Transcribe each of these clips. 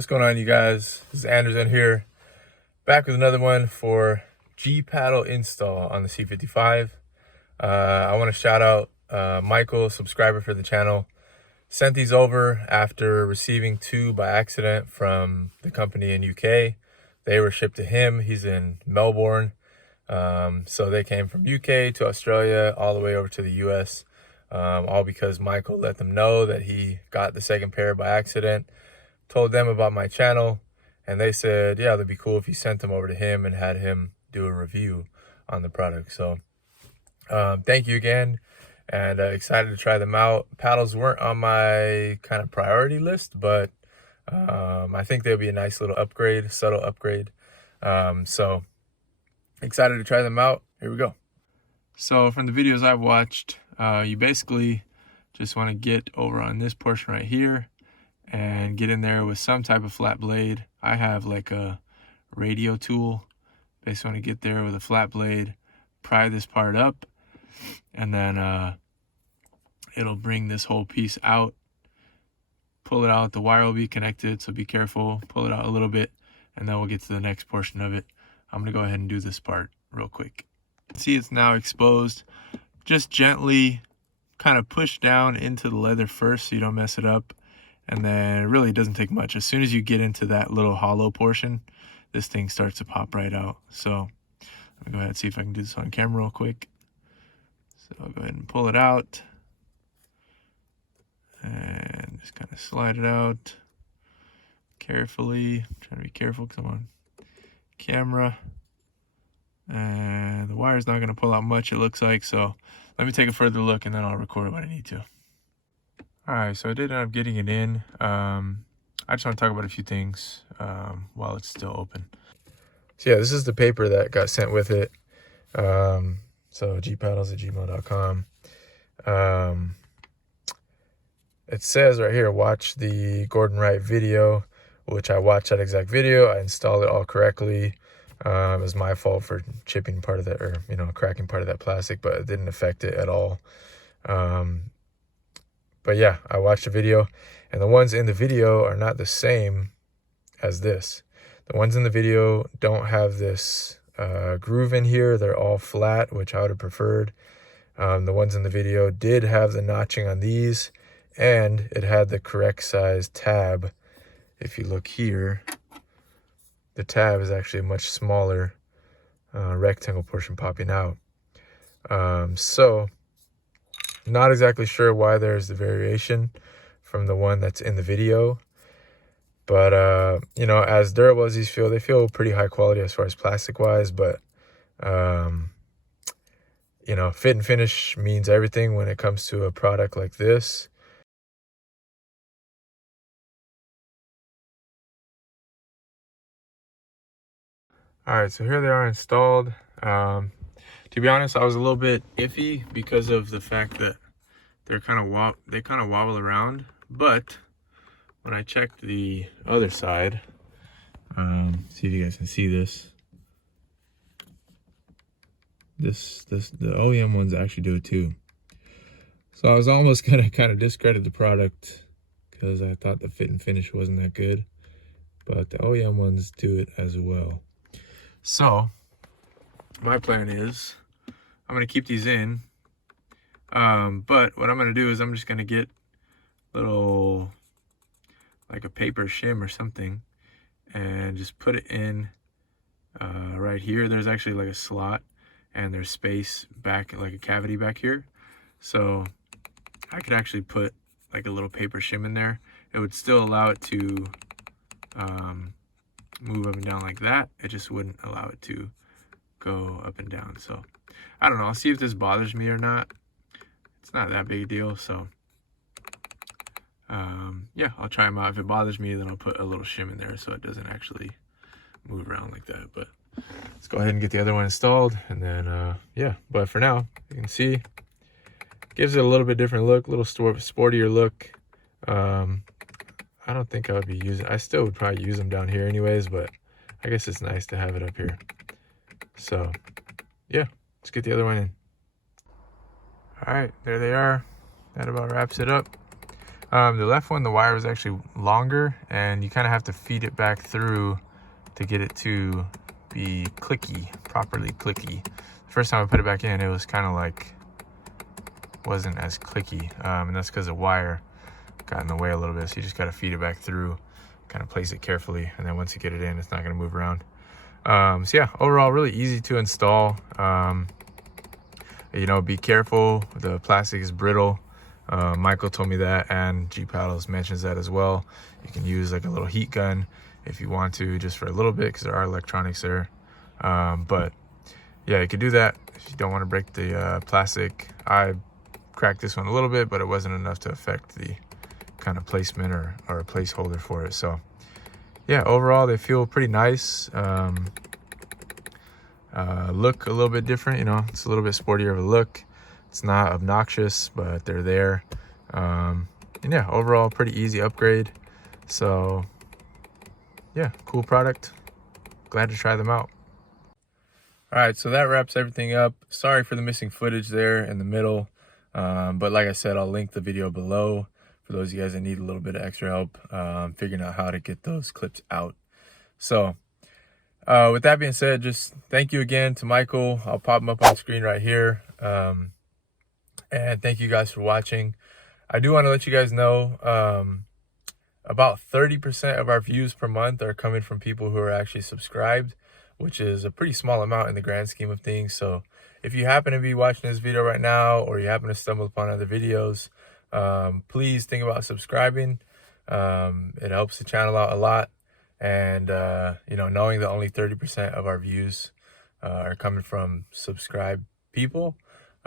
What's going on, you guys? This is Anderson here, back with another one for G paddle install on the C55. I want to shout out Michael, subscriber for the channel. Sent these over after receiving two by accident from the company in UK. They were shipped to him. He's in Melbourne. So they came from UK to Australia all the way over to the US. All because Michael let them know that he got the second pair by accident. Told them about my channel, and they said, yeah, that'd be cool if you sent them over to him and had him do a review on the product. So thank you again, and excited to try them out. Paddles weren't on my kind of priority list, but I think they'll be a nice little upgrade, subtle upgrade. So excited to try them out. Here we go. So from the videos I've watched, you basically just want to get over on this portion right here and get in there with some type of flat blade. I have like a radio tool. Basically want to get there with a flat blade, pry this part up, and then it'll bring this whole piece out. Pull it out, the wire will be connected, so be careful. Pull it out a little bit, and then we'll get to the next portion of it. I'm gonna go ahead and do this part real quick. See, it's now exposed. Just gently kind of push down into the leather first so you don't mess it up. And then it really doesn't take much. As soon as you get into that little hollow portion, this thing starts to pop right out. So let me go ahead and see if I can do this on camera real quick. So I'll go ahead and pull it out and just kind of slide it out carefully. I'm trying to be careful because I'm on camera. And the wire's not going to pull out much, it looks like. So let me take a further look and then I'll record what I need to. All right, so I did end up getting it in. I just want to talk about a few things while it's still open. So yeah, this is the paper that got sent with it. So gpaddles@gmail.com. It says right here, watch the Gordon Wright video, which I watched that exact video. I installed it all correctly. It was my fault for chipping part of that, or cracking part of that plastic, but it didn't affect it at all. But yeah, I watched the video, and the ones in the video are not the same as this. The ones in the video don't have this groove in here. They're all flat, which I would have preferred. The ones in the video did have the notching on these, and it had the correct size tab. If you look here, the tab is actually a much smaller rectangle portion popping out. So not exactly sure why there's the variation from the one that's in the video, but as durable as these feel, they feel pretty high quality as far as plastic wise. But fit and finish means everything when it comes to a product like this. All right, so here they are installed. To be honest, I was a little bit iffy because of the fact that they kind of wobble around. But when I checked the other side, see if you guys can see this. The OEM ones actually do it too. So I was almost gonna kind of discredit the product because I thought the fit and finish wasn't that good, but the OEM ones do it as well. So my plan is I'm going to keep these in, but what I'm going to do is I'm just going to get little, like a paper shim or something, and just put it in right here. There's actually like a slot, and there's space back, like a cavity back here. So I could actually put like a little paper shim in there. It would still allow it to move up and down like that. It just wouldn't allow it to go up and down. So I don't know, I'll see if this bothers me or not. It's not that big a deal. So yeah, I'll try them out. If it bothers me, then I'll put a little shim in there so it doesn't actually move around like that. But let's go ahead and get the other one installed, and then yeah, but for now, you can see gives it a little bit different look, a little sportier look. I don't think I would be using, I still would probably use them down here anyways, but I guess it's nice to have it up here. So yeah, let's get the other one in. All right, there they are. That about wraps it up. The left one, the wire was actually longer, and you kind of have to feed it back through to get it to be properly clicky. The first time I put it back in, it was kind of like, wasn't as clicky, and that's because the wire got in the way a little bit. So you just got to feed it back through, kind of place it carefully, and then once you get it in, it's not going to move around. So yeah, overall really easy to install. You know, be careful, the plastic is brittle. Michael told me that, and G Paddles mentions that as well. You can use like a little heat gun if you want to, just for a little bit, because there are electronics there. But yeah, you could do that if you don't want to break the plastic. I cracked this one a little bit, but it wasn't enough to affect the kind of placement or a placeholder for it. So yeah, overall they feel pretty nice. Look a little bit different, you know, it's a little bit sportier of a look. It's not obnoxious, but they're there. And yeah, overall pretty easy upgrade. So yeah, cool product. Glad to try them out. All right, so that wraps everything up. Sorry for the missing footage there in the middle. But like I said, I'll link the video below for those of you guys that need a little bit of extra help figuring out how to get those clips out. So with that being said, just thank you again to Michael. I'll pop him up on screen right here. And thank you guys for watching. I do want to let you guys know about 30% of our views per month are coming from people who are actually subscribed, which is a pretty small amount in the grand scheme of things. So if you happen to be watching this video right now, or you happen to stumble upon other videos, please think about subscribing. It helps the channel out a lot. And, you know, knowing that only 30% of our views are coming from subscribed people,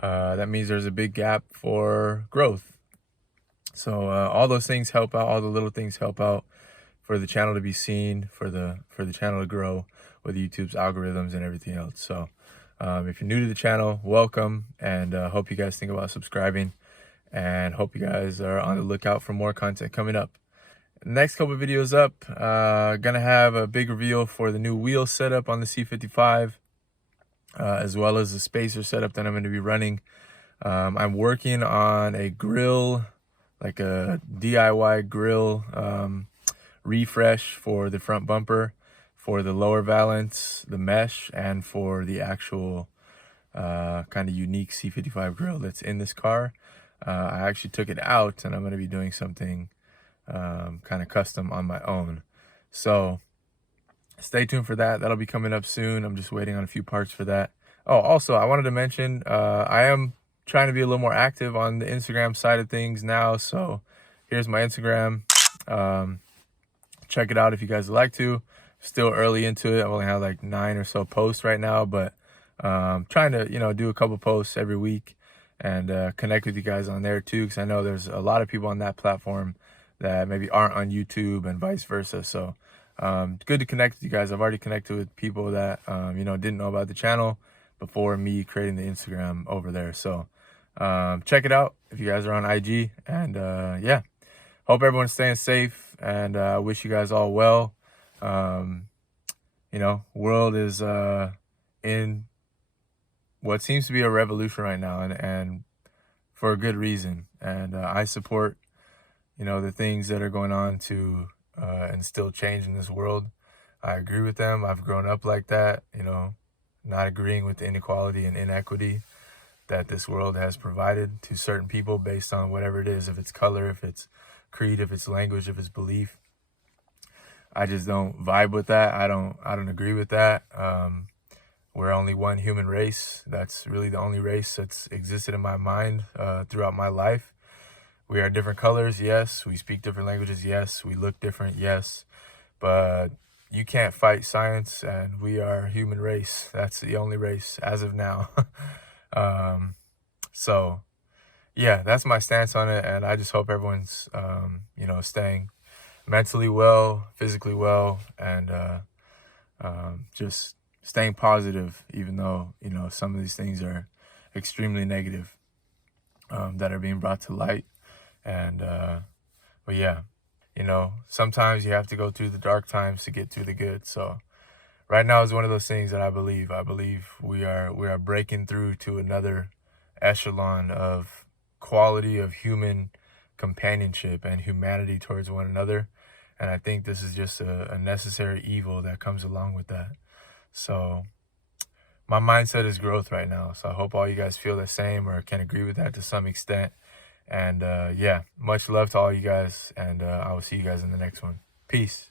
that means there's a big gap for growth. So all those things help out. All the little things help out for the channel to be seen, for the channel to grow with YouTube's algorithms and everything else. So if you're new to the channel, welcome, and hope you guys think about subscribing, and hope you guys are on the lookout for more content coming up. Next couple of videos up, gonna have a big reveal for the new wheel setup on the C55, as well as the spacer setup that I'm going to be running. I'm working on a grill, like a DIY grill refresh for the front bumper, for the lower valance, the mesh, and for the actual kind of unique C55 grill that's in this car. I actually took it out, and I'm going to be doing something kind of custom on my own. So stay tuned for that. That'll be coming up soon. I'm just waiting on a few parts for that. Oh, also, I wanted to mention, I am trying to be a little more active on the Instagram side of things now. So here's my Instagram. Check it out if you guys would like to. Still early into it. I only have like 9 or so posts right now, but trying to, you know, do a couple posts every week and connect with you guys on there too, because I know there's a lot of people on that platform that maybe aren't on YouTube and vice versa. So good to connect with you guys. I've already connected with people that you know, didn't know about the channel before me creating the Instagram over there. So check it out if you guys are on IG. And yeah, hope everyone's staying safe, and I wish you guys all well. You know, world is in what seems to be a revolution right now, and for a good reason. And I support, you know, the things that are going on to instill change in this world. I agree with them. I've grown up like that, you know, not agreeing with the inequality and inequity that this world has provided to certain people based on whatever it is, if it's color, if it's creed, if it's language, if it's belief. I just don't vibe with that. I don't agree with that. We're only one human race. That's really the only race that's existed in my mind throughout my life. We are different colors, yes. We speak different languages, yes. We look different, yes. But you can't fight science, and we are human race. That's the only race as of now. So yeah, that's my stance on it, and I just hope everyone's you know, staying mentally well, physically well, and just staying positive, even though, you know, some of these things are extremely negative that are being brought to light. And but yeah, you know, sometimes you have to go through the dark times to get through the good. So right now is one of those things that I believe we are breaking through to another echelon of quality of human companionship and humanity towards one another. And I think this is just a necessary evil that comes along with that. So my mindset is growth right now. So I hope all you guys feel the same or can agree with that to some extent. And yeah, much love to all you guys. And I will see you guys in the next one. Peace.